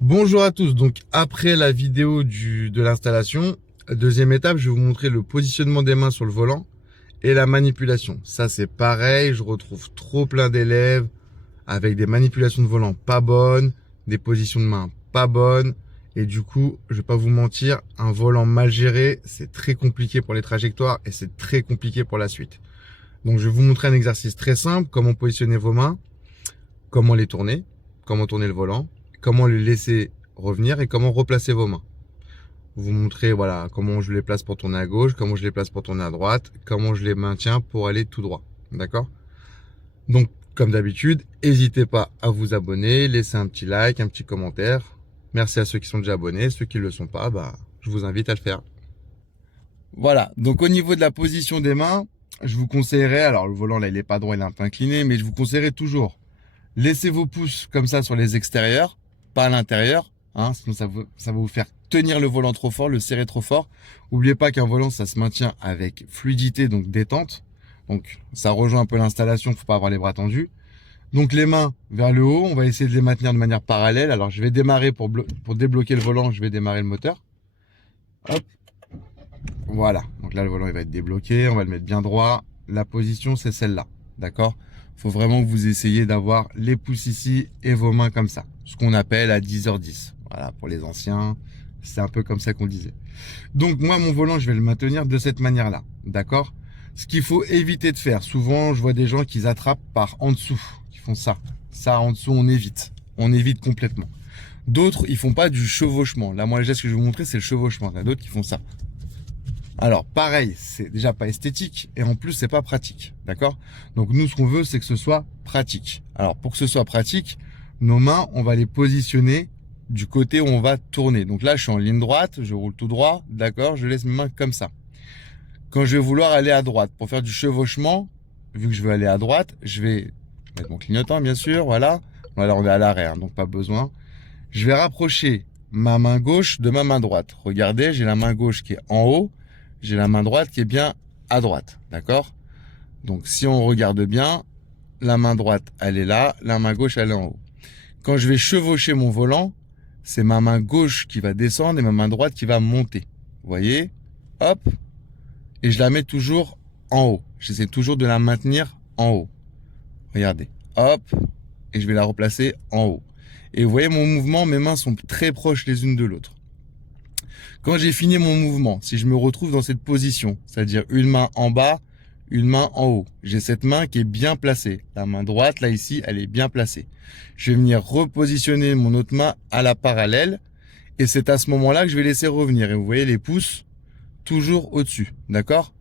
Bonjour à tous, donc après la vidéo de l'installation, deuxième étape, je vais vous montrer le positionnement des mains sur le volant et la manipulation. Ça c'est pareil, je retrouve trop plein d'élèves avec des manipulations de volant pas bonnes, des positions de main pas bonnes, et du coup, je vais pas vous mentir, un volant mal géré, c'est très compliqué pour les trajectoires et c'est très compliqué pour la suite. Donc je vais vous montrer un exercice très simple, comment positionner vos mains, comment les tourner, comment tourner le volant, comment les laisser revenir et comment replacer vos mains. Vous montrer voilà comment je les place pour tourner à gauche, comment je les place pour tourner à droite, comment je les maintiens pour aller tout droit. D'accord? Donc comme d'habitude, n'hésitez pas à vous abonner, laisser un petit like, un petit commentaire. Merci à ceux qui sont déjà abonnés, ceux qui ne le sont pas, je vous invite à le faire. Voilà, donc au niveau de la position des mains, je vous conseillerais, alors le volant là il est pas droit, il est un peu incliné, mais je vous conseillerais toujours laissez vos pouces comme ça sur les extérieurs, pas à l'intérieur, hein, sinon ça va vous faire tenir le volant trop fort, le serrer trop fort. N'oubliez pas qu'un volant, ça se maintient avec fluidité, donc détente. Donc ça rejoint un peu l'installation, faut pas avoir les bras tendus. Donc les mains vers le haut, on va essayer de les maintenir de manière parallèle. Alors je vais démarrer pour débloquer le volant, je vais démarrer le moteur. Hop, voilà. Donc là le volant il va être débloqué, on va le mettre bien droit. La position c'est celle-là, d'accord? Faut vraiment que vous essayiez d'avoir les pouces ici et vos mains comme ça. Ce qu'on appelle à 10h10. Voilà, pour les anciens, c'est un peu comme ça qu'on disait. Donc moi, mon volant, je vais le maintenir de cette manière-là. D'accord? Ce qu'il faut éviter de faire, souvent, je vois des gens qui attrapent par en dessous, qui font ça. Ça, en dessous, on évite. On évite complètement. D'autres, ils font pas du chevauchement. Là, moi, le geste que je vais vous montrer, c'est le chevauchement. Il y en a d'autres qui font ça. Alors pareil, c'est déjà pas esthétique et en plus c'est pas pratique, d'accord? Donc nous ce qu'on veut c'est que ce soit pratique. Alors pour que ce soit pratique, nos mains on va les positionner du côté où on va tourner. Donc là je suis en ligne droite, je roule tout droit, d'accord? Je laisse mes mains comme ça. Quand je vais vouloir aller à droite, pour faire du chevauchement, vu que je veux aller à droite, je vais mettre mon clignotant bien sûr, voilà. Voilà, on est à l'arrêt, hein, donc pas besoin. Je vais rapprocher ma main gauche de ma main droite. Regardez, j'ai la main gauche qui est en haut, j'ai la main droite qui est bien à droite, d'accord? Donc si on regarde bien, la main droite elle est là, la main gauche elle est en haut. Quand je vais chevaucher mon volant, c'est ma main gauche qui va descendre et ma main droite qui va monter. Vous voyez? Hop, et je la mets toujours en haut. J'essaie toujours de la maintenir en haut. Regardez, hop, et je vais la replacer en haut. Et vous voyez mon mouvement, mes mains sont très proches les unes de l'autre. Quand j'ai fini mon mouvement, si je me retrouve dans cette position, c'est-à-dire une main en bas, une main en haut, j'ai cette main qui est bien placée. La main droite, là ici, elle est bien placée. Je vais venir repositionner mon autre main à la parallèle et c'est à ce moment-là que je vais laisser revenir. Et vous voyez les pouces toujours au-dessus, d'accord?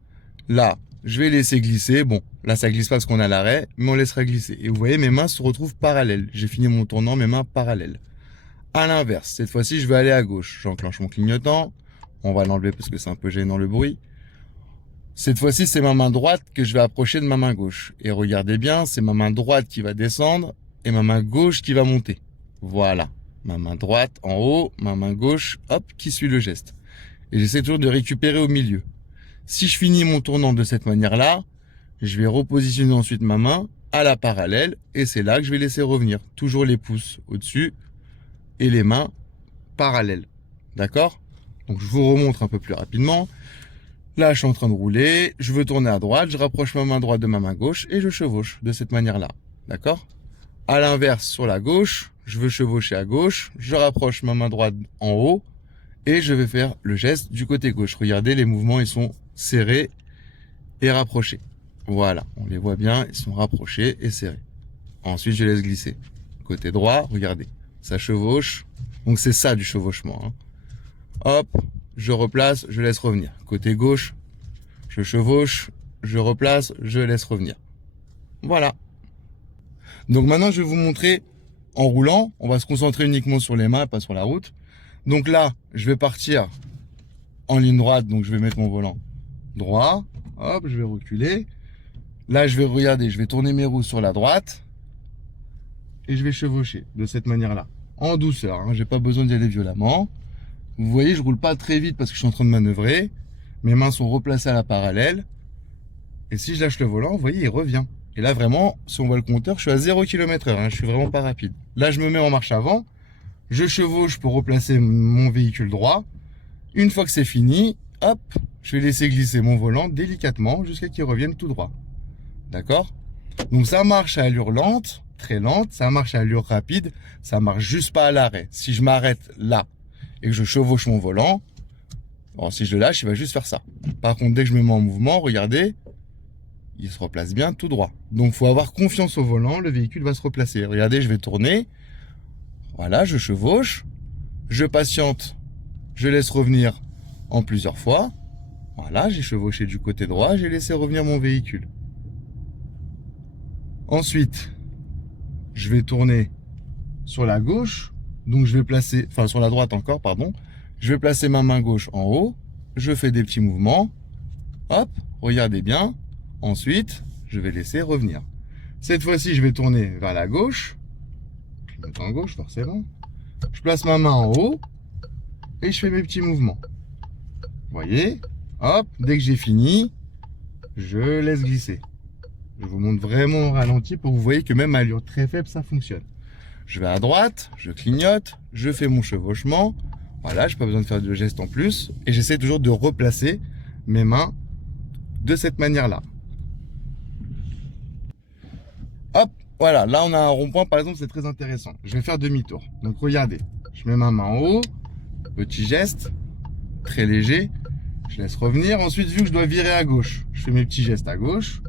Là, je vais laisser glisser. Bon, là ça glisse pas parce qu'on est à l'arrêt, mais on laissera glisser. Et vous voyez, mes mains se retrouvent parallèles. J'ai fini mon tournant, mes mains parallèles. À l'inverse, cette fois-ci, je vais aller à gauche. J'enclenche mon clignotant. On va l'enlever parce que c'est un peu gênant le bruit. Cette fois-ci, c'est ma main droite que je vais approcher de ma main gauche. Et regardez bien, c'est ma main droite qui va descendre et ma main gauche qui va monter. Voilà. Ma main droite en haut, ma main gauche, hop, qui suit le geste. Et j'essaie toujours de récupérer au milieu. Si je finis mon tournant de cette manière-là, je vais repositionner ensuite ma main à la parallèle et c'est là que je vais laisser revenir. Toujours les pouces au-dessus et les mains parallèles. D'accord? Donc je vous remontre un peu plus rapidement. Là, je suis en train de rouler, je veux tourner à droite, je rapproche ma main droite de ma main gauche et je chevauche de cette manière-là. D'accord? À l'inverse, sur la gauche, je veux chevaucher à gauche, je rapproche ma main droite en haut et je vais faire le geste du côté gauche. Regardez, les mouvements, ils sont serrés et rapprochés. Voilà, on les voit bien, ils sont rapprochés et serrés. Ensuite, je laisse glisser. Côté droit, regardez, ça chevauche. Donc c'est ça du chevauchement, hein. Hop, je replace, je laisse revenir. Côté gauche, je chevauche, je replace, je laisse revenir. Voilà. Donc maintenant, je vais vous montrer en roulant. On va se concentrer uniquement sur les mains, pas sur la route. Donc là, je vais partir en ligne droite. Donc je vais mettre mon volant droit. Hop, je vais reculer. Là, je vais regarder, je vais tourner mes roues sur la droite. Et je vais chevaucher de cette manière-là. En douceur, hein, j'ai pas besoin d'y aller violemment. Vous voyez, je roule pas très vite parce que je suis en train de manœuvrer. Mes mains sont replacées à la parallèle. Et si je lâche le volant, vous voyez, il revient. Et là, vraiment, si on voit le compteur, je suis à 0 km/h. Hein, je suis vraiment pas rapide. Là, je me mets en marche avant. Je chevauche pour replacer mon véhicule droit. Une fois que c'est fini, hop, je vais laisser glisser mon volant délicatement jusqu'à qu'il revienne tout droit. D'accord? Donc ça marche à allure lente, très lente, ça marche à allure rapide, ça marche juste pas à l'arrêt. Si je m'arrête là et que je chevauche mon volant, bon, si je le lâche, il va juste faire ça. Par contre, dès que je me mets en mouvement, regardez, il se replace bien tout droit. Donc il faut avoir confiance au volant, le véhicule va se replacer. Regardez, je vais tourner. Voilà, je chevauche, je patiente, je laisse revenir en plusieurs fois. Voilà, j'ai chevauché du côté droit, j'ai laissé revenir mon véhicule. Ensuite, je vais tourner sur la gauche, donc je vais placer, enfin sur la droite encore, pardon. Je vais placer ma main gauche en haut, je fais des petits mouvements, hop, regardez bien. Ensuite, je vais laisser revenir. Cette fois-ci, je vais tourner vers la gauche, clignotant gauche forcément. Je place ma main en haut et je fais mes petits mouvements. Vous voyez, hop, dès que j'ai fini, je laisse glisser. Je vous montre vraiment au ralenti pour que vous voyez que même à allure très faible, ça fonctionne. Je vais à droite, je clignote, je fais mon chevauchement. Voilà, je n'ai pas besoin de faire de gestes en plus. Et j'essaie toujours de replacer mes mains de cette manière-là. Hop, voilà, là on a un rond-point par exemple, c'est très intéressant. Je vais faire demi-tour. Donc regardez, je mets ma main en haut, petit geste, très léger. Je laisse revenir. Ensuite, vu que je dois virer à gauche, je fais mes petits gestes à gauche.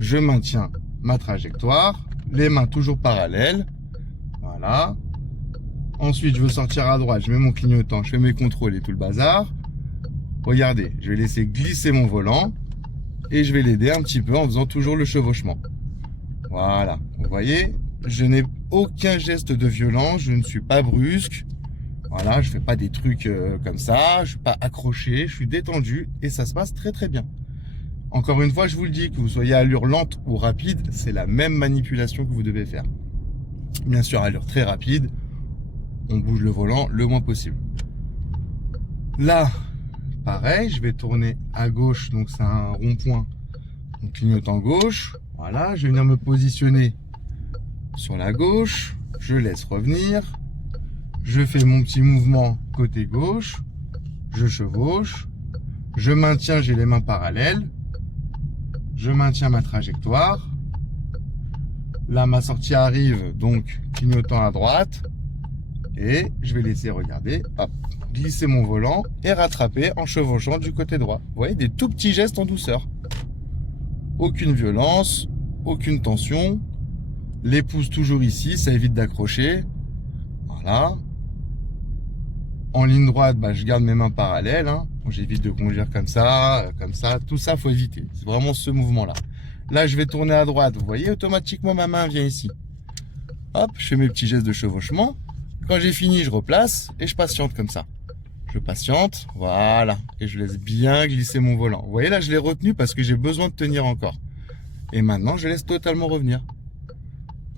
Je maintiens ma trajectoire, les mains toujours parallèles. Voilà. Ensuite, je veux sortir à droite, je mets mon clignotant, je fais mes contrôles et tout le bazar. Regardez, je vais laisser glisser mon volant et je vais l'aider un petit peu en faisant toujours le chevauchement. Voilà, vous voyez, je n'ai aucun geste de violence, je ne suis pas brusque. Voilà, je fais pas des trucs comme ça, je suis pas accroché, je suis détendu et ça se passe très très bien. Encore une fois, je vous le dis, que vous soyez à allure lente ou rapide, c'est la même manipulation que vous devez faire. Bien sûr, à allure très rapide, on bouge le volant le moins possible. Là, pareil, je vais tourner à gauche, donc c'est un rond-point, on clignote en gauche. Voilà, je vais venir me positionner sur la gauche, je laisse revenir, je fais mon petit mouvement côté gauche, je chevauche, je maintiens, j'ai les mains parallèles. Je maintiens ma trajectoire. Là, ma sortie arrive, donc clignotant à droite. Et je vais laisser, regarder, hop, glisser mon volant et rattraper en chevauchant du côté droit. Vous voyez, des tout petits gestes en douceur. Aucune violence, aucune tension. Les pouces toujours ici, ça évite d'accrocher. Voilà. En ligne droite, bah, je garde mes mains parallèles. Hein. J'évite de conduire comme ça. Tout ça, faut éviter. C'est vraiment ce mouvement-là. Là, je vais tourner à droite. Vous voyez, automatiquement, ma main vient ici. Hop, je fais mes petits gestes de chevauchement. Quand j'ai fini, je replace et je patiente comme ça. Je patiente, voilà. Et je laisse bien glisser mon volant. Vous voyez, là, je l'ai retenu parce que j'ai besoin de tenir encore. Et maintenant, je laisse totalement revenir.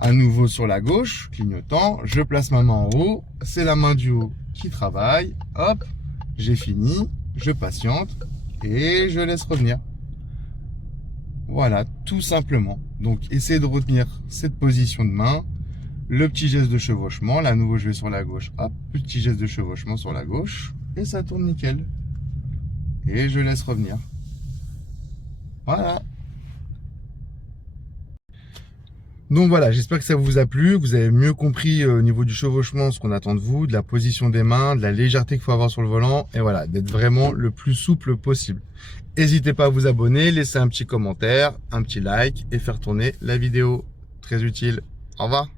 À nouveau sur la gauche, clignotant, je place ma main en haut. C'est la main du haut qui travaille. Hop, j'ai fini. Je patiente et je laisse revenir. Voilà, tout simplement. Donc, essayez de retenir cette position de main. Le petit geste de chevauchement. Là, à nouveau, je vais sur la gauche. Hop, petit geste de chevauchement sur la gauche. Et ça tourne nickel. Et je laisse revenir. Voilà. Donc voilà, j'espère que ça vous a plu, que vous avez mieux compris au niveau du chevauchement ce qu'on attend de vous, de la position des mains, de la légèreté qu'il faut avoir sur le volant, et voilà, d'être vraiment le plus souple possible. N'hésitez pas à vous abonner, laisser un petit commentaire, un petit like et faire tourner la vidéo. Très utile. Au revoir.